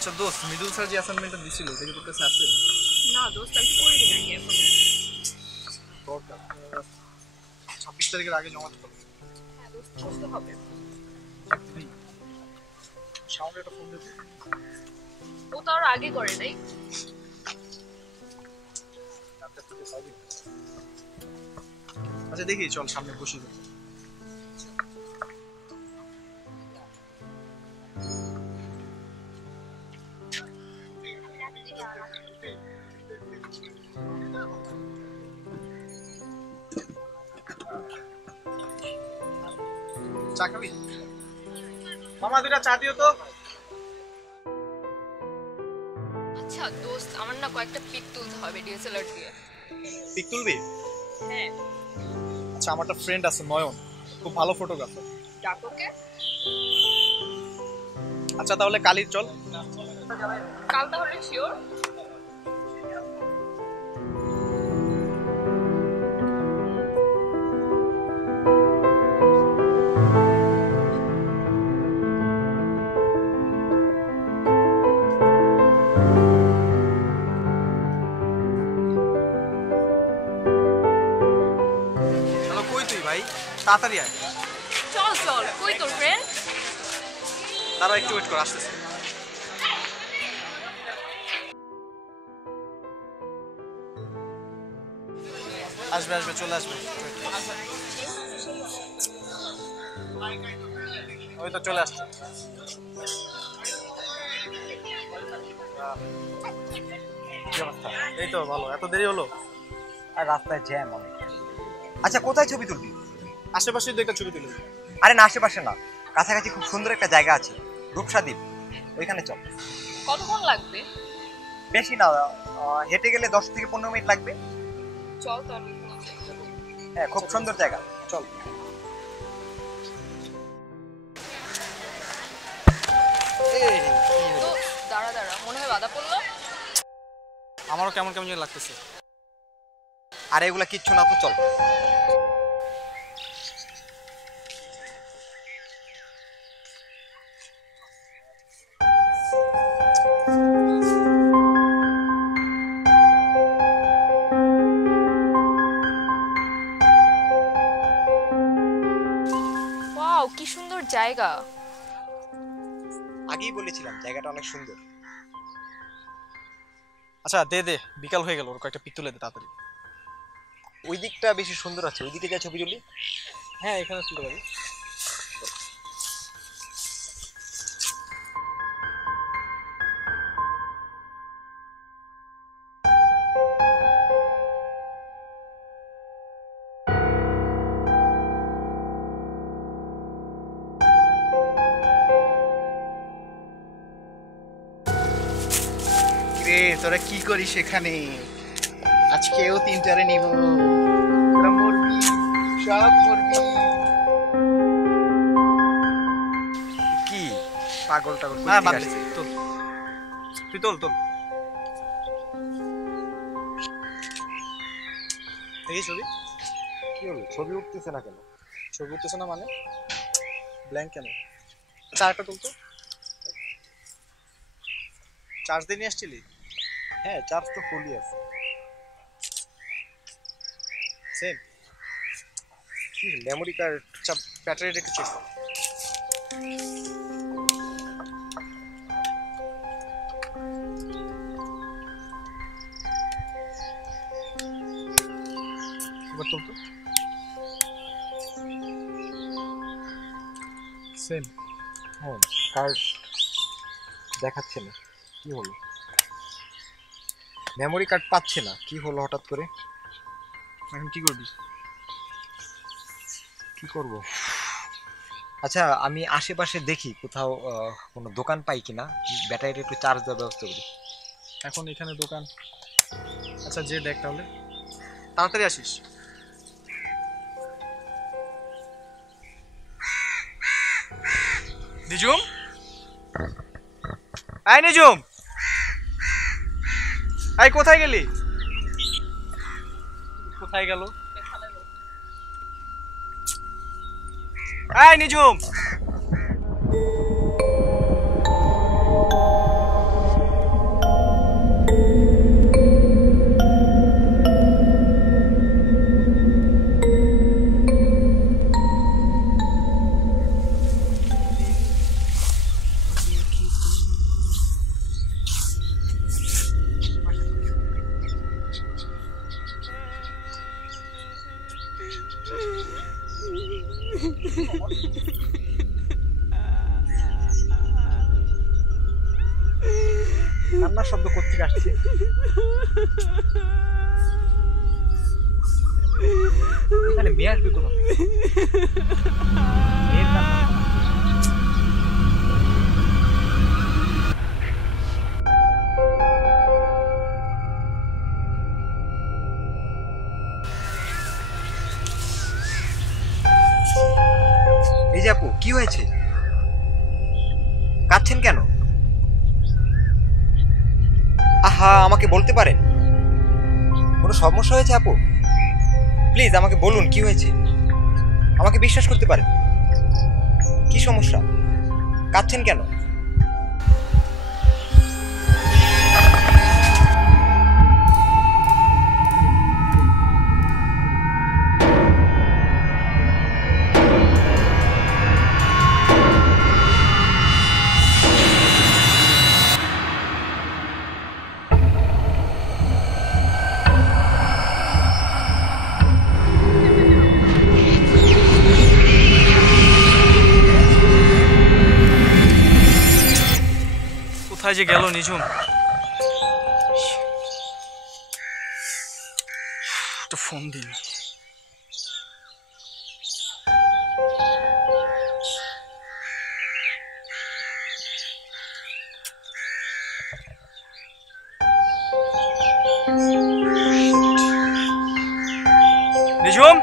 আচ্ছা দোস্ত, মৃদুল স্যার যে অ্যাসাইনমেন্টটা দিছিল দেখে তোর কাছে আছে? না দোস্ত, আমি তো করে দিই নাকি এখন। দরকার 26 তারিখের আগে জমা দিতে হবে। হ্যাঁ দোস্ত, করতে হবে। সাউন্ড একটা ফোন দিতে। ও তো আর আগে করে নাই। আচ্ছা দেখি, চল সামনে বসে যাই। চা খাবি? মামা দুটা চা দিও তো। আচ্ছা দোস্ত, আমার না কয়েকটা পিক তুলতে হবে ডিএসএলআর দিয়ে। পিক তুলবি? হ্যাঁ। আচ্ছা, আমার একটা ফ্রেন্ড আছে নয়ন, খুব ভালো ফটোগ্রাফার। ডাকোকে? আচ্ছা তাহলে কালই চল। কাল তাহলে শিওর? চলো, কই তুই ভাই? তাড়াতাড়ি আয়। চল চল, কই তোর ফ্রেন্ড? তারা একটু ওয়েট কর, আসতেছে। আসবে আসবে, চলে আসবে। ওই তো চলে আসছে। কি অবস্থা? এই তো ভালো। এত দেরি হলো? আর রাস্তায় জ্যাম অনেক। আচ্ছা, কোথায় ছবি তুলবি? আশেপাশে দু একটা ছবি তুলে। আরে না, আশেপাশে না, কাছাকাছি খুব সুন্দর একটা জায়গা আছে, রূপসা দ্বীপ, ওইখানে চল। কতক্ষণ লাগবে? বেশি না, হেঁটে গেলে 10 থেকে 15 মিনিট লাগবে। চল তাহলে। হ্যাঁ, খুব সুন্দর জায়গা, চল। দাঁড়া দাঁড়া, মনে হয় বাধা পড়লো। আমারও কেমন কেমন যেন লাগতেছে। আর এগুলা কিচ্ছু না, তো চল। ওয়াও, কি সুন্দর জায়গা। আগেই বলেছিলাম জায়গাটা অনেক সুন্দর। আচ্ছা দে দে, বিকাল হয়ে গেল, ওর কয়েকটা পিক তুলে দে তাড়াতাড়ি। ওই দিকটা বেশি সুন্দর আছে, ওই দিকে যা ছবি তুলি। হ্যাঁ, এখানে তুলতে পারি। রে, তোরা কি করিস এখানে? আজকেও 3টারে নিব। তোরা মরবি, সব মরবি। কি পাগল টাগল? হ্যাঁ বাদ দে, তোল। তুই তোল তোল। দেখি ছবি। কি হলো, ছবি উঠতেছে না কেন? ছবি উঠতেছে না মানে? ব্ল্যাঙ্ক কেন? চারটা তুলতো। চার্জ দিয়ে নিয়ে আসছিলি? হ্যাঁ, চার্জ তো ফুলই আছে। সেম। কি মেমোরি কার্ড? আচ্ছা, ব্যাটারিটা একটু চেক কর। এবার তুলতো। সেম। হ্যাঁ, কার্ড দেখাচ্ছে না, কি হলো? মেমোরি কার্ড পাচ্ছে না, কি হলো হঠাৎ করে? এখন কি করবি? কি করব? আচ্ছা, আমি আশেপাশে দেখি কোথাও কোনো দোকান পাই কিনা, ব্যাটারিটা একটু চার্জ দেওয়ার ব্যবস্থা করি। এখন এখানে দোকান? আচ্ছা যে দেখ তাহলে, তাড়াতাড়ি আসিস। নিজুম, আয় নিজুম, আয় কোথায় গেলি? কোথায় গেল? আয় নিজুম। কান্নার শব্দ কোত্থেকে আসছে? এখানে মেয়ে আসবে কোথা থেকে? মেয়ের কান্না। এই যে আপু, কি হয়েছে? কাঁদছেন কেন? আহা, আমাকে বলতে পারেন? কোনো সমস্যা হয়েছে আপু? প্লিজ আমাকে বলুন কি হয়েছে। আমাকে বিশ্বাস করতে পারেন। কি সমস্যা? কাঁদছেন কেন? কোথায় যে গেল নিঝুম? একটা ফোন দিন। নিঝুম,